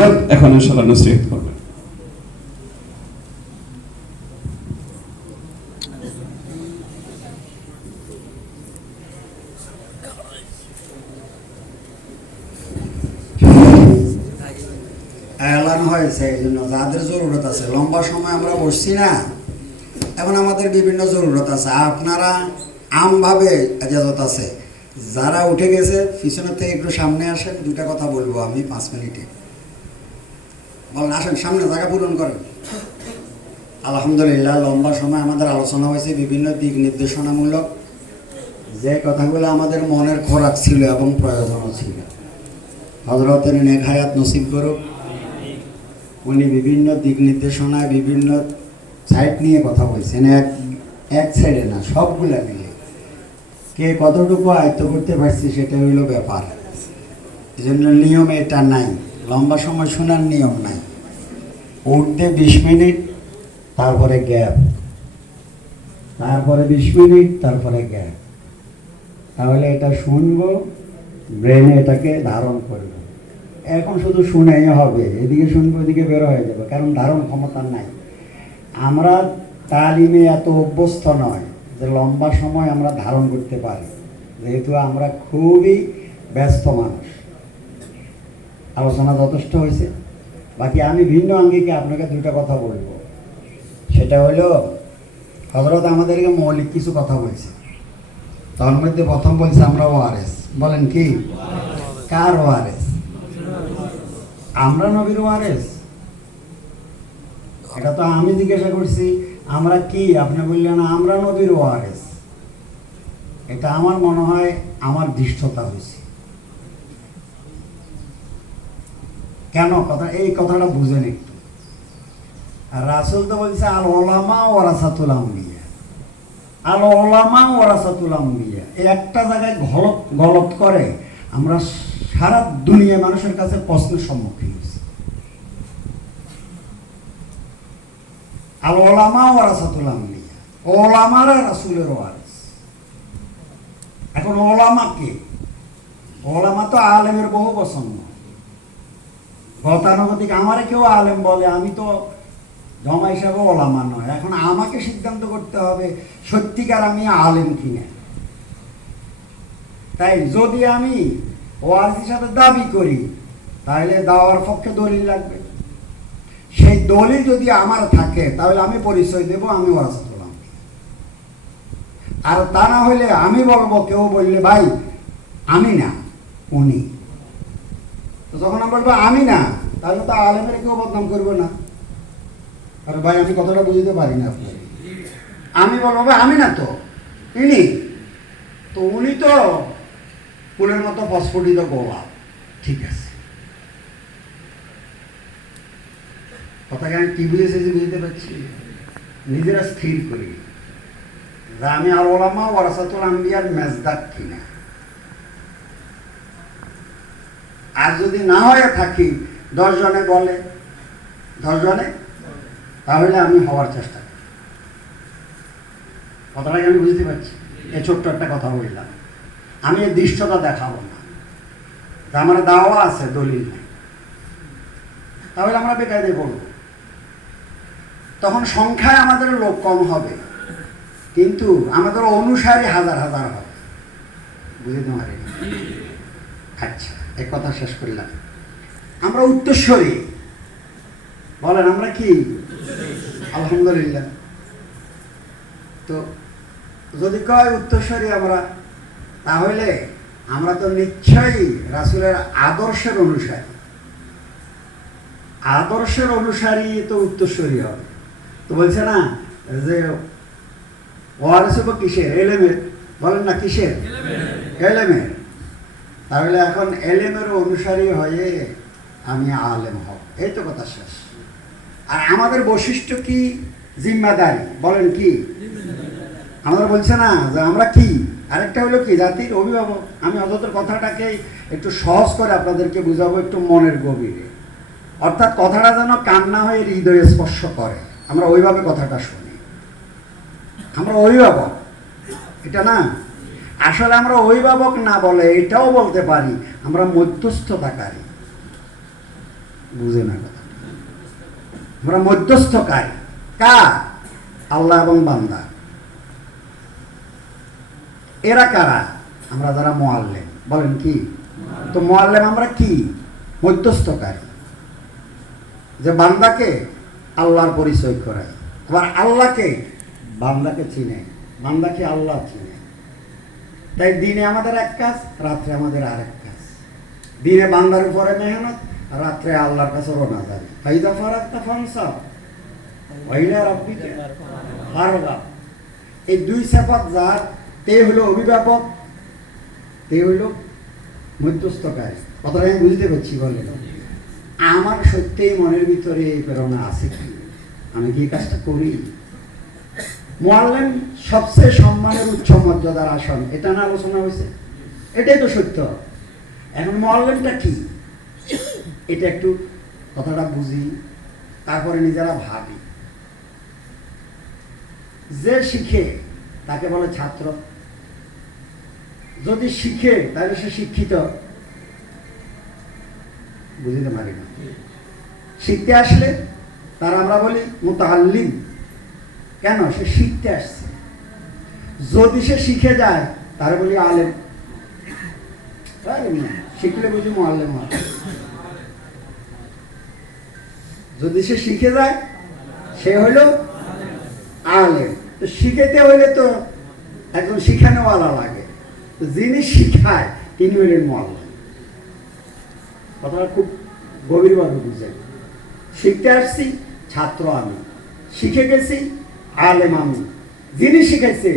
হজরত এখন ইনশাআল্লাহ নসিহত করবেন। এলান হয়েছে এই জন্য যাদের জরুরত আছে, লম্বা সময় আমরা বসছি না, এখন আমাদের বিভিন্ন জরুরত আছে। আপনারা আমভাবে এজাজত আছে, যারা উঠে গেছে পিছনের থেকে একটু সামনে আসেন, দুটা কথা বলবো আমি 5 মিনিটে। বলেন, আসেন সামনে, জায়গা পূরণ করেন। আলহামদুলিল্লাহ, লম্বা সময় আমাদের আলোচনা হয়েছে বিভিন্ন দিক নির্দেশনামূলক, যে কথাগুলো আমাদের মনের খোরাক ছিল এবং প্রয়োজনও ছিল। হযরতের নেক হায়াত নসিব করুক। উনি বিভিন্ন দিক নির্দেশনায় বিভিন্ন সাইড নিয়ে কথা বলছেন, এক সাইডে না, সবগুলা মিলে কে কতটুকু আয়ত্ত করতে পারছি সেটা হইল ব্যাপার। এই জন্য নিয়ম এটা নাই, লম্বা সময় শোনার নিয়ম নাই। উঠতে 20 মিনিট, তারপরে গ্যাপ, তারপরে 20 মিনিট, তারপরে গ্যাপ। তাহলে এটা শুনবো, ব্রেনে এটাকে ধারণ করবো। এখন শুধু শুনেই হবে, এদিকে শুনবো এদিকে বেরো হয়ে যাবে, কারণ ধারণ ক্ষমতা নাই। আমরা তালিমে এত অভ্যস্ত নয় যে লম্বা সময় আমরা ধারণ করতে পারি, যেহেতু আমরা খুবই ব্যস্ত মানুষ। আলোচনা যথেষ্ট হয়েছে, বাকি আমি ভিন্ন আঙ্গিকে আপনাকে দুটা কথা বলবো। সেটা হলো, হযরত আমাদেরকে মৌলিক কিছু কথা বলছে। তার মধ্যে প্রথম বলছে আমরা ওয়ারেস। বলেন কি? কার ওয়ারেস? আমরা নবীর ওয়ারেস। এটা তো আমি জিজ্ঞাসা করছি আমরা কি, আপনি বললেন আমরা নবীর ওয়ারেস। এটা আমার মনে হয় আমার দৃষ্টতা হয়েছে। কেন কথা, এই কথাটা বুঝেন একটু। আর রাসূল তো বলছে আল উলামা ওয়ারাসাতুল আম্বিয়া, আল উলামা ওয়ারাসাতুল আম্বিয়া। এই একটা জায়গায় গলত করে আমরা সারা দুনিয়ার মানুষের কাছে প্রশ্নের সম্মুখীন হয়েছি। আল উলামা ওয়ারাসাতুল আম্বিয়া, ওলামারা রাসূলের ওয়ারিস। এখন ওলামা কে? ওলামা তো আলেমের বহু পছন্দ। গতানুগতিক আমারে কেউ আলেম বলে, আমি তো জমা হিসাবে ওলামা নয়। এখন আমাকে সিদ্ধান্ত করতে হবে সত্যিকার আমি আলেম কিনা। তাই যদি আমি ওয়ারিস হিসাবে দাবি করি, তাহলে দাওয়ার পক্ষে দলিল লাগবে। সেই দলিল যদি আমার থাকে, তাহলে আমি পরিচয় দেব আমি ওয়ারাসাতুল আম্বিয়া। আর তা না হলে আমি বলবো, কেউ বললে ভাই আমি না উনি, তো যখন আমি বলবো আমি না, তাহলে তো আলেমের কেউ বদনাম করবো না। আরে ভাই আমি কথাটা বুঝতে পারি না আপনার। আমি বলবো ভাই আমি না তো ইনি, তো উনি তো ফুলের মতো ফসফটিত গোলাপ। ঠিক আছে, কথাকে আমি কি বুঝেছি যে বুঝতে পারছি, নিজেরা স্থির করি যে আমি আল উলামা ওয়ারাসাতুল আম্বিয়ার মেজদাক কিনা। আর যদি না হয়ে থাকি, 10 জনে বলে 10 জনে, তাহলে আমি হওয়ার চেষ্টা করি। কথাটাকে আমি বুঝতে পারছি। এই ছোট্ট একটা কথা বললাম, আমি এই দৃশ্যটা দেখাবো না যে আমার দাওয়া আছে দলিল নেই, তাহলে আমরা বেকায়দায় বলবো। তখন সংখ্যায় আমাদের লোক কম হবে, কিন্তু আমাদের অনুসারী হাজার হাজার হবে। বুঝতে পারি? আচ্ছা, এক কথা শেষ করলাম। আমরা উত্তরস্বরী। বলেন আমরা কি? আলহামদুলিল্লাহ। তো যদি কয় উত্তরস্বরী আমরা, তাহলে আমরা তো নিশ্চয়ই রাসূলের আদর্শের অনুসারী। আদর্শের অনুসারী তো উত্তরস্বরী হবে। তো বলছে না যে ওয়ারিস হবো কিসের? এলেমের। বলেন না কিসের? এলেমের। তাহলে এখন এলেমের অনুসারী হয়ে আমি আলেম হব, এই তো কথা শেষ। আর আমাদের বৈশিষ্ট্য কি? জিম্মাদারি। বলেন কি? আমাদের বলছে না যে আমরা কি? আরেকটা হলো কি? জাতির অভিভাবক। আমি হযরতের কথাটাকে একটু সহজ করে আপনাদেরকে বুঝাবো, একটু মনের গভীরে। অর্থাৎ কথাটা যেন কান্না হয়ে হৃদয়ে স্পর্শ করে, আমরা ওইভাবে কথাটা শুনি। আমরা অভিভাবক, এটা না, আসলে আমরা অভিভাবক না বলে এটাও বলতে পারি আমরা মধ্যস্থতাকারী। বুঝে না কথা। আমরা মধ্যস্থকারী কার? আল্লাহ এবং বান্দা। এরা কারা? আমরা যারা মুআল্লিম। বলেন কি? তো মুআল্লিম আমরা কি? মধ্যস্থকারী, যে বান্দাকে আল্লাহর পরিচয় করায়, আবার আল্লাহকে বান্দাকে চিনে, বান্দাকে আল্লাহ চিনে। তাই দিনে আমাদের এক কাজ, রাত্রে আমাদের আরেক কাজ। দিনে বান্দার উপরে মেহনত, রাত্রে আল্লাহর কাছে রোনা যাবে। ফাইদা ফারাক্তা ফানসাব ওয়াইলা রাব্বিকা ফারগাব। এই দুই সিফাত যার, তে হলো অভিভাবক, তে হলো মধ্যস্থকারী। কথাটা আমি বুঝতে পারছি? বলে আমার সত্যিই মনের ভিতরে এই প্রেরণা আছে কি? আমি কি কাজটা করি? মুআল্লিম সবচেয়ে সম্মানের উচ্চ মর্যাদার আসন, এটা না আলোচনা হয়েছে? এটাই তো সত্য। এখন মুআল্লিমটা কি, এটা একটু কথাটা বুঝি, তারপরে নিজেরা ভাবি। যে শিখে তাকে বলে ছাত্র। যদি শিখে তাহলে সে শিক্ষিত। বুঝতে পারি না। শিখতে আসলে তার আমরা বলি মুতাআল্লিম। কেন? সে শিখতে আসছে। যদি সে শিখে যায় তারে বলি আলেম। শিখলে বুঝি মুআল্লিম হয়। যদি সে শিখে যায় সে হলো আলেম। তো শিখেতে হইলে তো একজন শিখানোওয়ালা লাগে। তো যিনি শিখায় তিনি হইলেন মুআল্লিম। কথাটা খুব গভীরভাবে বুঝেন। শিখতে আসছি, ছাত্র আমি। শিখে গেছি, আলেম আমি। যিনি শিখাইছে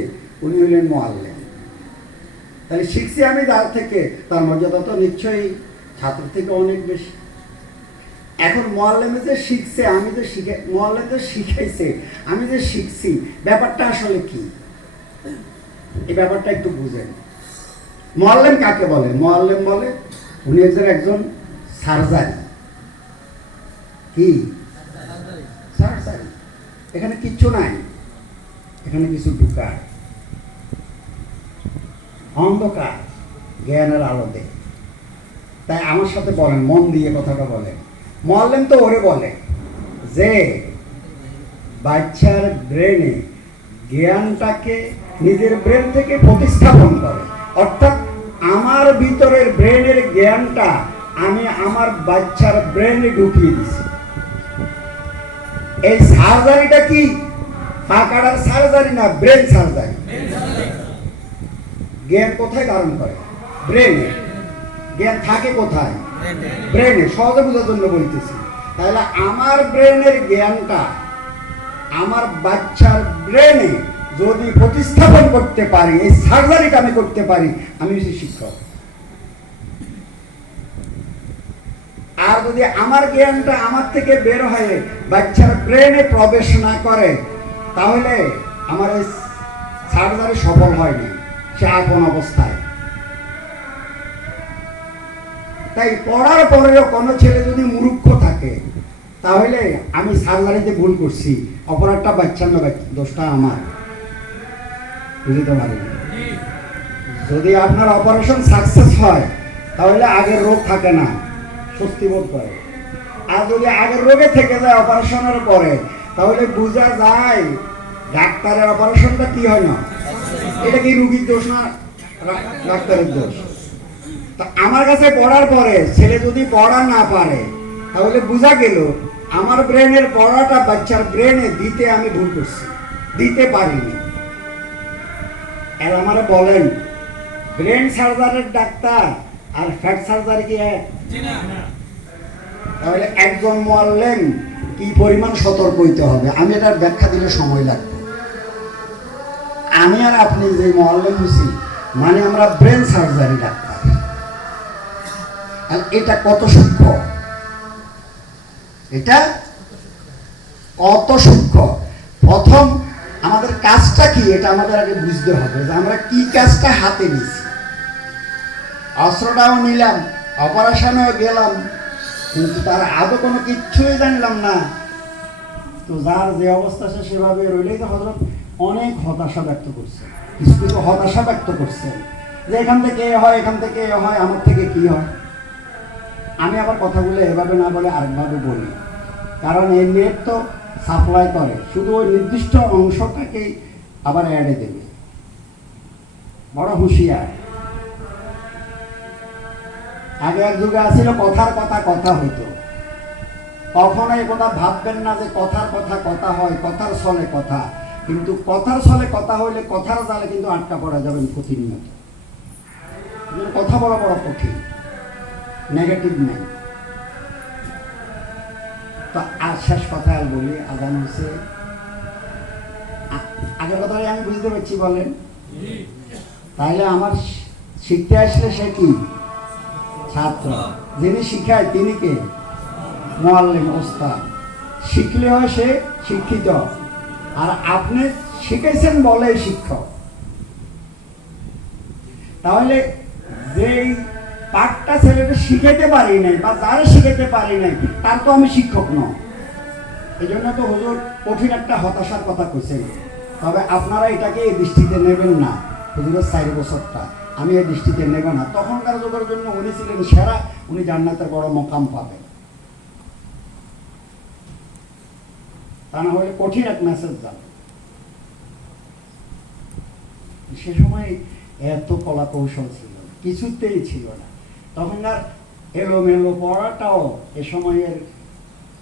উনি হইলেন মুআল্লিম। তাহলে শিখছি আমি যার থেকে, তার মর্যাদা তো নিশ্চয়ই ছাত্র থেকে অনেক বেশি। এখন মুআল্লিমে যে শিখছে, আমি যে শিখে, মুআল্লিম যে শিখাইছে, আমি যে শিখছি, ব্যাপারটা আসলে কি? এই ব্যাপারটা একটু বুঝেন। মুআল্লিম কাকে বলে? মুআল্লিম বলে উনি একজন সার্জারি। কি সার্জারি? এখানে কিচ্ছু নাই, এখানে কিছু ঢুকায়, অন্ধকার জ্ঞানের আলো দেয়। তাই আমার সাথে বলেন, মন দিয়ে কথাটা বলেন। মুআল্লিম তো ওরে বলে যে বাচ্চার ব্রেনে জ্ঞানটাকে নিজের ব্রেন থেকে প্রতিস্থাপন করে। অর্থাৎ আমার ভিতরের ব্রেনের জ্ঞানটা আমি আমার বাচ্চার ব্রেনে ঢুকিয়ে দিছি। এই সার্জারিটা কি? পাকাড়ার সার্জারি না, ব্রেন সার্জারি। জ্ঞান কোথায় ধারণ করে? ব্রেনে। জ্ঞান থাকে কোথায়? ব্রেনে। সহজে বোঝার জন্য বলতেছি। তাহলে আমার ব্রেনের জ্ঞানটা আমার বাচ্চার ব্রেনে যদি প্রতিস্থাপন করতে পারি, এই সার্জারিটা আমি করতে পারি, আমি হচ্ছি শিক্ষক। আর যদি আমার জ্ঞানটা আমার থেকে বের হয়ে বাচ্চার ব্রেনে প্রবেশ না করে, তাহলে আমার এই সার্জারি সফল হয়নি, সে আপন অবস্থায়। তাই পড়ার পরেও কোনো ছেলে যদি মূর্খ থাকে, তাহলে আমি সার্জারিতে ভুল করছি, অপরাধটা বাচ্চার না, দোষটা আমার। বুঝতে পারি? যদি আপনার অপারেশন সাকসেস হয়, তাহলে আগের রোগ থাকে না, স্বস্তি বোধ করে। আর যদি আগের রোগে থেকে যায় অপারেশনের পরে, তাহলে বোঝা যায় ডাক্তারের অপারেশনটা কি হয় না। এটা কি রুগীর দোষ না ডাক্তারের দোষ? তা আমার কাছে পড়ার পরে ছেলে যদি পড়া না পারে, তাহলে বোঝা গেল আমার ব্রেনের পড়াটা বাচ্চার ব্রেনে দিতে আমি ভুল করছি, দিতে পারিনি। এর আমার বলেন, ব্রেন সার্জারির ডাক্তার আর ফ্যাট সার্জারি কি এক? তাহলে একজন মুআল্লিম কি পরিমাণ সতর্ক হইতে হবে, আমি এটার ব্যাখ্যা দিলে সময় লাগবে। আমি আর আপনি যে মুআল্লিম হইছি, মানে আমরা ব্রেন সার্জারি ডাক্তার। আর এটা কত সূক্ষ্ম, এটা কত সূক্ষ্ম। প্রথম আমাদের কাজটা কি, এটা আমাদের আগে বুঝতে হবে যে আমরা কি কাজটা হাতে নিছি। অস্ত্রটাও নিলাম, অপারেশনেও গেলাম, কিন্তু তার আদৌ কোনো কিচ্ছুই জানলাম না। তো যার যে অবস্থা সে সেভাবে রইলেই তো হযরত অনেক হতাশা ব্যক্ত করছে, কিছু কিছু হতাশা ব্যক্ত করছে যে এখান থেকে এ হয়, এখান থেকে এ হয়, আমার থেকে কি হয়। আমি আবার কথাগুলো এভাবে না বলে আরেকভাবে বলি, কারণ এই নেট তো সাপ্লাই করে, শুধু ওই নির্দিষ্ট অংশটাকেই আবার অ্যাডে দেবে। বড় হুঁশিয়ার। আগে এক যুগে আসছিল কথার কথা কথা হইতো। কখনো এ কথা ভাববেন না যে কথার কথা কথা হয়, কথার ছলে কথা। কিন্তু কথার ছলে কথা হইলে কথার জালে কিন্তু আটকা পড়া যাবেন প্রতিনিয়ত। কথা বলা বড় কঠিন, নেগেটিভ নেই। তো আর শেষ কথা বলি, আজান হচ্ছে। আগের কথাটাই আমি বুঝতে পারছি, বলেন। তাইলে আমার শিখতে আসলে সে কি? ছাত্র। যিনি শিখায় তিনি কে? মুআল্লিম, ওস্তাদ। শিখলে হয় সে শিক্ষিত, আর আপনি শিখেছেন বলে শিক্ষক। তাহলে যেই পাঠটা ছেলেটা শিখাইতে পারি নাই বা যারা শিখাইতে পারি নাই তার তো আমি শিক্ষক নয়। এই জন্য তো হুজুর কঠিন একটা হতাশার কথা কইছেন। তবে আপনারা এটাকে এই দৃষ্টিতে নেবেন না। হুজুরের 4 বছরটা আমি এই দৃষ্টিতে নেব না। তখনকার যুগের জন্য উনি ছিলেন সেরা, উনি জান্নাতের বড় মকাম পাবেন। তা না হলে কঠিন এক মেসেজ যাবে। সে সময় এত কলা কৌশল ছিল, কিছুতেই ছিল না। তখনকার এলোমেলো পড়াটাও এ সময়ের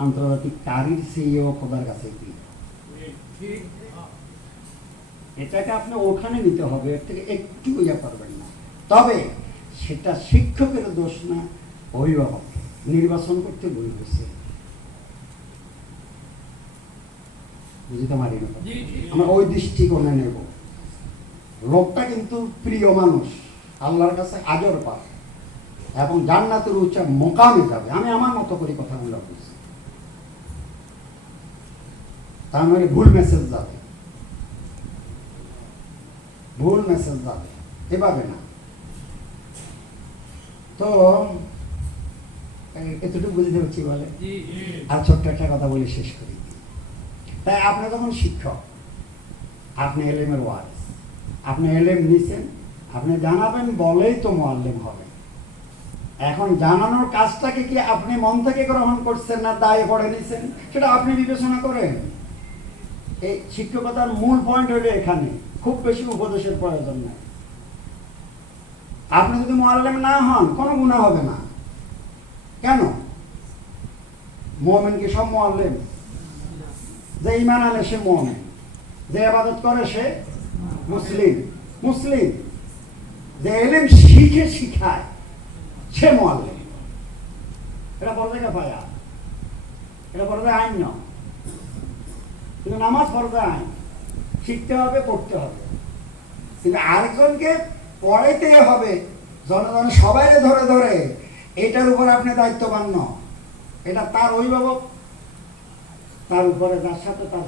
আন্তর্জাতিক কারির চেয়েও খোদার কাছে কি। এটাকে আপনি ওখানে নিতে হবে, এর থেকে একটু ইয়া পারবেন না। তবে সেটা শিক্ষকের দোষ না, অভিভাবক নির্বাচন করতে বই হয়েছে। বুঝতে পারি না, আমরা ওই দৃষ্টিকোণে নেব। লোকটা কিন্তু প্রিয় মানুষ, আল্লাহর কাছে আজর পাবে এবং জান্নাতের উচ্চ মোকামে যাবে। আমি আমার মতো করে কথাগুলো বলছি, তার মানে ভুল মেসেজ যাবে, ভুল মেসেজ যাবে, এভাবে না। তো এতটুকু বুঝতে পারছি বলে। আর ছোট্ট একটা কথা বলে শেষ করি। তাই আপনি যখন শিক্ষক, আপনি এলেমের ওয়ারিস, আপনি এলেম নিছেন, আপনি জানাবেন বলেই তো মুআল্লিম হবে। এখন জানানোর কাজটাকে কি আপনি মন থেকে গ্রহণ করছেন না দায়ে পড়ে নিছেন, সেটা আপনি বিবেচনা করেন। এই শিক্ষকতার মূল পয়েন্ট হলো এখানে, খুব বেশি উপদেশের প্রয়োজন নাই। আপনি যদি মুআল্লিম না হন কোনো গুনাহ হবে না। কেন? মুমিন কি সব মুআল্লিম? যে ঈমান আনে সে মুমিন, যে ইবাদত করে সে মুসলিম। মুসলিম যে ইলম শিখে শিখায় সে মুআল্লিম। এটা ফরজে কিফায়া, এটা ফরজে আইন নয়। কিন্তু নামাজ ফরজে আইন, শিখতে হবে, পড়তে হবে। কিন্তু আরেকজনকে পড়াইতে হবে, জনগণ সবাই ধরে ধরে, এটার উপর আপনি দায়িত্ববান নন। এটা তার অভিভাবক, তার উপরে যার সাথে তার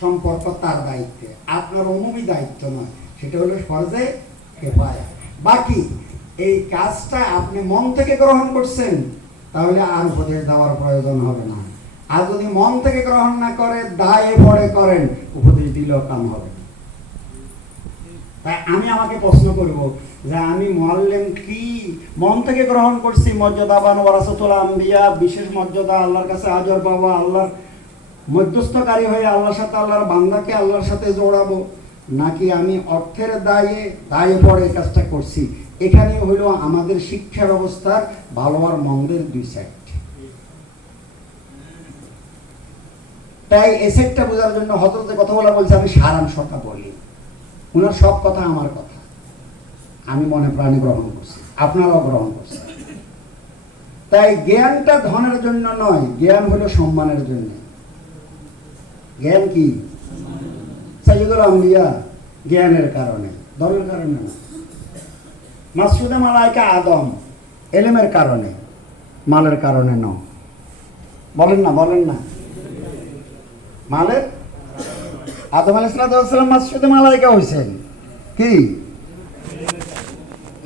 সম্পর্ক, তার দায়িত্বে, আপনার অনুমি দায়িত্ব নয়। সেটা হলো ফরজে কিফায়া। বাকি এই কাজটা আপনি মন থেকে গ্রহণ করছেন, তাহলে আর উপদেশ দেওয়ার প্রয়োজন হবে না। আর যদি মন থেকে গ্রহণ না করে দায়ে পড়ে করেন, উপদেশ দিলেও কাম হবে। তাই আমি আমাকে প্রশ্ন করব যে আমি মুআল্লিম কি মন থেকে গ্রহণ করছি, মর্যাদাবান ওয়ারাসাতুল আম্বিয়া, বিশেষ মর্যাদা, আল্লাহর কাছে আজর পাওয়া, আল্লাহর মধ্যস্থকারী হয়ে আল্লাহর সাথে, আল্লাহর বান্দাকে আল্লাহর সাথে জোড়াবো, নাকি আমি অর্থের দায়ে পড়ে কাজটা করছি? এখানে হইল আমাদের শিক্ষা ব্যবস্থার ভালো আর মন্দের দুই সাইড। তাই এই সাইডটা বোঝার জন্য হযরত যে কথাগুলো বলছে আমি সারাংশটা বলি। উনার সব কথা আমার কথা, আমি মনে প্রাণে গ্রহণ করছি, আপনারাও গ্রহণ করছেন। তাই জ্ঞানটা ধনের জন্য নয়, জ্ঞান হলো সম্মানের জন্য। জ্ঞান কি? সাইয়্যিদুল আম্বিয়া জ্ঞানের কারণে, ধনের কারণে না। মাসউদে মালায়েকা আদম ইলমের কারণে, মালের কারণে নয়। বলেন না, বলেন না। মালের আদম আলাইহিস সালাম মাসউদে মালায়েকা হইছেন কি?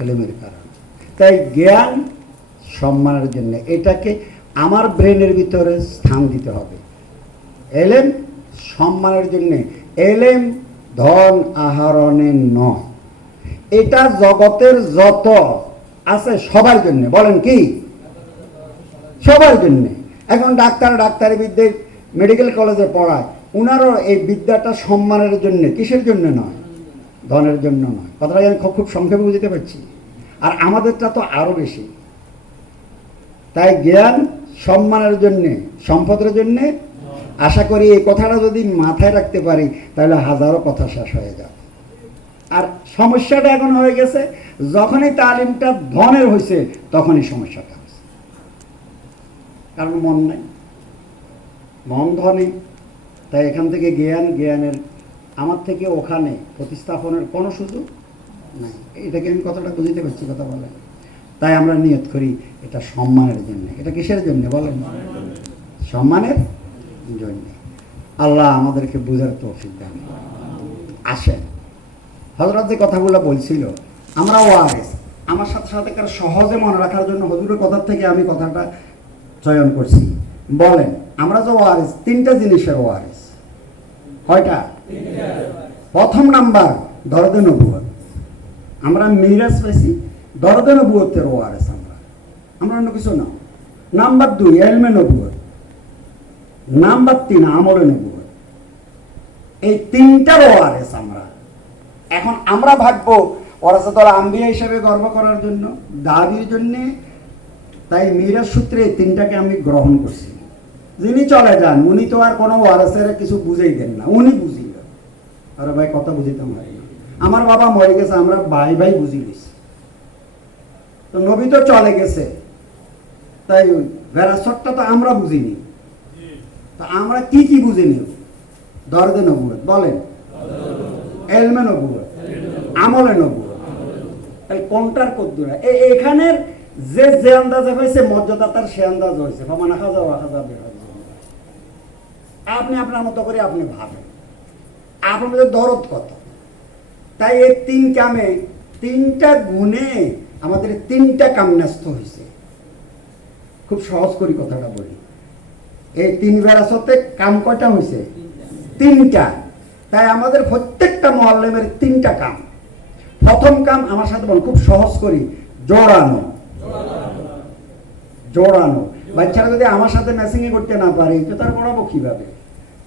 ইলমের কারণে। তাই জ্ঞান সম্মানের জন্য, এটাকে আমার ব্রেনের ভিতরে স্থান দিতে হবে। ইলম সম্মানের জন্য, ইলম ধন আহরণের নয়। এটা জগতের যত আছে সবার জন্য। বলেন কি? সবার জন্যে। এখন ডাক্তারি বিদ্যে মেডিকেল কলেজে পড়ায়, ওনারও এই বিদ্যাটা সম্মানের জন্য, কিসের জন্য নয়, ধনের জন্য নয়। কথাটা আমি খুব সংক্ষেপে বুঝতে পারছি। আর আমাদেরটা তো আরও বেশি। তাই জ্ঞান সম্মানের জন্যে, সম্পদের জন্যে। আশা করি এই কথাটা যদি মাথায় রাখতে পারি তাহলে হাজারো কথা শেষ হয়ে যাবে। আর সমস্যাটা এখন হয়ে গেছে, যখনই তালিমটা ধনের হয়েছে তখনই সমস্যাটা হয়েছে। কারণ মন নাই, মন ধনে। তাই এখান থেকে জ্ঞানের আমার থেকে ওখানে প্রতিস্থাপনের কোনো সুযোগ নাই। এটাকে আমি কথাটা বুঝতে পারছি, কথা বলেন। তাই আমরা নিয়ত করি এটা সম্মানের জন্য। এটা কিসের জন্য বলেন? সম্মানের জন্য। আল্লাহ আমাদেরকে বুঝার তৌফিক দান। আসেন, হযরত যে কথাগুলো বলছিল, আমরা ওয়ারিস, আমার সাথে সাথে কারো সহজে মনে রাখার জন্য হুজুরের কথা থেকে আমি কথাটা চয়ন করছি। বলেন, আমরা যে ওয়ারিস, তিনটা জিনিসের ওয়ারিস। কয়টা? প্রথম নাম্বার দরদে নবুয়ত। আমরা মিরাজ পাইছি, দরদে নবুয়তের ওয়ারিস আমরা অন্য কিছু না। নাম্বার 2 ইলমে নবুয়ত। নাম্বার 3 আমলে নবুয়ত। এই তিনটার ওয়ারিস আমরা। এখন আমরা ভাববো ওয়ারাসাতুল আম্বিয়া হিসেবে গর্ব করার জন্য, দাবির জন্যে। তাই মিরাজ সূত্রে এই তিনটাকে আমি গ্রহণ করছি। যিনি চলে যান উনি তো আর কোনো ওয়ারাসের কিছু বুঝেই দেন না, উনি বুঝিল। আরে ভাই কথা বুঝিতাম হয় না, আমার বাবা মরে গেছে, আমরা ভাই ভাই বুঝি গেছি। তো নবী তো চলে গেছে, তাই ভেরাসতটা তো আমরা বুঝিনি। তো আমরা কি কি বুঝে নিব? দরদে নবুয়ত বলেন, ইলমে নবুয়ত, আমলে নবুয়ত। তাই কোনটার কদ্দুরা এখানের যে আন্দাজে হয়েছে মর্যাদা তার সে আন্দাজ হয়েছে। ফমান আখাযা ওয়া আখাযা বিহাযা। আপনি আপনার মতো করে আপনি ভাবেন আপনাদের দরদ কত। তাই এই তিন কামে, তিনটা গুণে আমাদের তিনটা কাম ন্যস্ত হয়েছে। খুব সহজ করি কথাটা বলি। এই তিন বেরাসতে কাম কয়টা হয়েছে? তিনটা। তাই আমাদের প্রত্যেকটা মুআল্লিমের তিনটা কাম। প্রথম কাম আমার সাথে বল, খুব সহজ করি, জোড়ানো। জোড়ানো। বাচ্চারা যদি আমার সাথে ম্যাচিং করতে না পারে তো তার পড়াবো কিভাবে?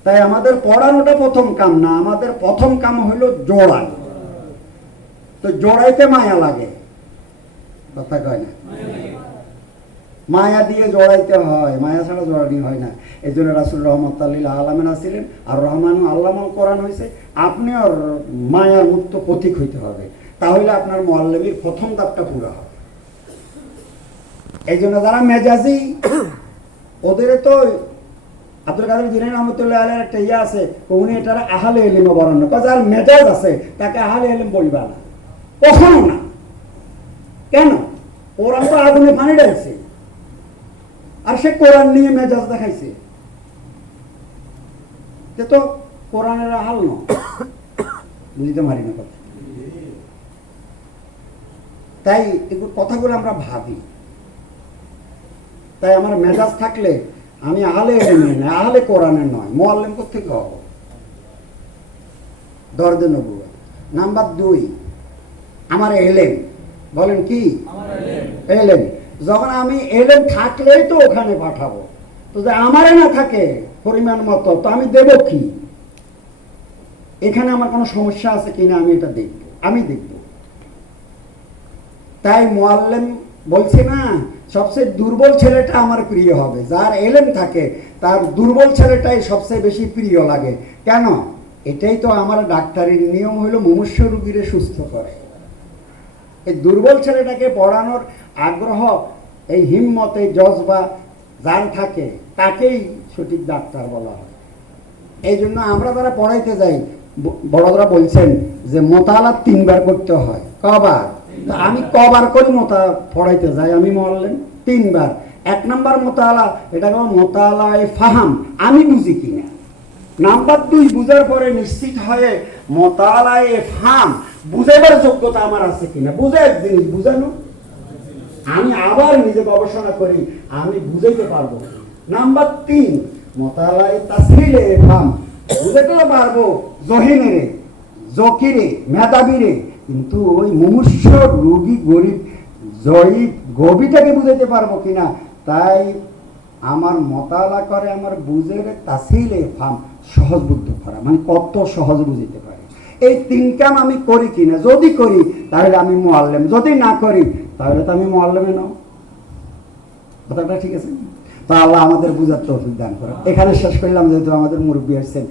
তাই আমাদের পড়ানোটা প্রথম কাম না, আমাদের প্রথম কাম হইল জোড়ানো। তো জোড়াইতে মায়া লাগে, কথা কয় না? মায়া দিয়ে জোড়াইতে হয়, মায়া ছাড়া জোড়ানি হয় না। এই জন্য রাসূল রাহমাতুল্লাহ লিল আলামিন আছিলেন, আর রহমান আল্লামাল কোরআন হয়েছে। আপনি আর মায়ার মুক্ত প্রতীক হইতে হবে, তাহলে আপনার মুআল্লিমের প্রথম ধাপটা পুরো হবে। এই জন্য যারা মেজাজি, ওদের তো আব্দুল কাদের জিলানী রহমাতুল্লাহ আলাইহির একটা ইয়া আছে, উনি এটার আহলে ইলম বর্ণনা করে। যার মেজাজ আছে তাকে আহলে ইলম বলবা না, কখনো না। কেন? কোরআন তো আগুনে পানি ঢালছে, আর সে কোরআন নিয়ে মেজাজ দেখাইছে। সে তো কোরআনের আহাল ন, বুঝতে পারি না কথা। তাই এগুলো কথাগুলো আমরা ভাবি। তাই আমার মেজাজ থাকলে আমি আহলে ইলমের নয়, আহলে কোরআনের নয়, মুআল্লিম কোত্থেকে হব? দরদে নবুয়ত। নাম্বার 2 আমার ইলম। বলেন কি? ইলম। যখন আমি ইলম থাকলেই তো ওখানে পাঠাবো, তো যে আমারে না থাকে পরিমাণ মতো, তো আমি দেব কি? এখানে আমার কোনো সমস্যা আছে কিনা আমি এটা দেখব, আমি দেখব। তাই মুআল্লিম বলছে না, সবচেয়ে দুর্বল ছেলেটা আমার প্রিয় হবে। যার ইলম থাকে তার দুর্বল ছেলেটাই সবচেয়ে বেশি প্রিয় লাগে। কেন? এটাই তো আমার ডাক্তারির নিয়ম, হইল মুমূর্ষু রোগীরে সুস্থ করে। এই দুর্বল ছেলেটাকে পড়ানোর আগ্রহ, এই হিম্মত, এই জজবা যার থাকে তাকেই সঠিক ডাক্তার বলা হয়। এই জন্য আমরা যারা পড়াইতে যাই, বড়রা বলছেন যে মোতালা 3 বার করতে হয়। কবার? আমি কবার করি পড়াইতে যাই আমি মুআল্লিম? 3 বার। 1 নাম্বার মোতালা, এটা হলো মোতালায়ে ফাহাম, আমি বুঝি কিনা। নাম্বার 2 বুঝার পরে নিশ্চিত হয়ে মোতালায়ে ফাহাম, বুঝাইবার যোগ্যতা আমার আছে কিনা। বুঝে এক জিনিস, বুঝানো আমি আবার নিজে গবেষণা করি, আমি বুঝাইতে পারবো। নাম্বার 3 মোতালায়ে তাসহিলে ফাহাম, বুঝাইতে পারবো জহিনেরে, জকিরে, মেধাবীরে, কিন্তু ওই মুমূর্ষ রোগী, গরিব, জয়ীব, গভীরটাকে বুঝাইতে পারবো কিনা। তাই আমার মতালা করে আমার বুঝের তাসিলে ফাম সহজ বুদ্ধ করা, মানে কত সহজ বুঝিতে পারে। এই 3 কাম আমি করি কিনা, যদি করি তাহলে আমি মুআল্লিম, যদি না করি তাহলে তো আমি মুআল্লিমে নও। কথাটা ঠিক আছে? তো আল্লাহ আমাদের বুঝার তৌফিক দান করে। এখানে শেষ করলাম, যেহেতু আমাদের মুরব্বী আসছেন।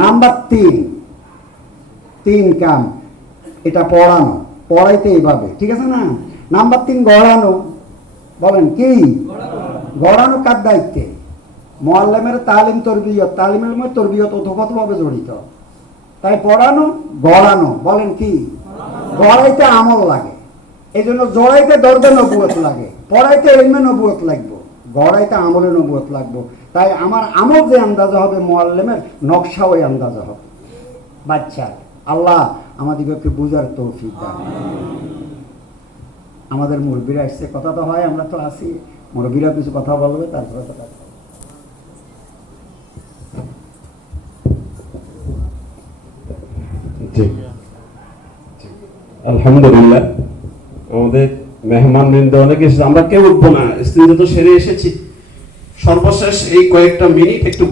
নাম্বার 3 কাম, এটা পড়ানো, পড়াইতে এইভাবে, ঠিক আছে না? নাম্বার 3 গড়ানো। বলেন কি? গড়ানো কার দায়িত্বে? মুআল্লিমের তালিম তরবিয়ত, তালিমের মধ্যে তরবিয়ত ওতপ্রোতভাবে জড়িত। তাই পড়ানো, গড়ানো। বলেন কি? গড়াইতে আমল লাগে, এই জন্য জড়াইতে দরদে নবুয়ত লাগে, পড়াইতে ইলমে নবুয়ত লাগবে, গড়াইতে আমলে নবুয়ত লাগবে। তাই আমার আমল যে আন্দাজা হবে, মুআল্লিমের নকশা ওই আন্দাজা হবে। বাচ্চা আল্লাহ আমাদেরকে বুঝার তৌফিক দান। আমাদের মুরব্বীরা আসছে, কথা তো হয়, আমরা তো আসি, মুরব্বীরা কিছু কথা বলবে, তারপরে তো কথা। জি, আলহামদুলিল্লাহ। আমাদের মেহমান বৃন্দ অনেক এসেছে, আমরা কেউ উঠবো না, স্ত্রীতে তো সেরে এসেছি। সর্বশেষ এই কয়েকটা মিনিট একটু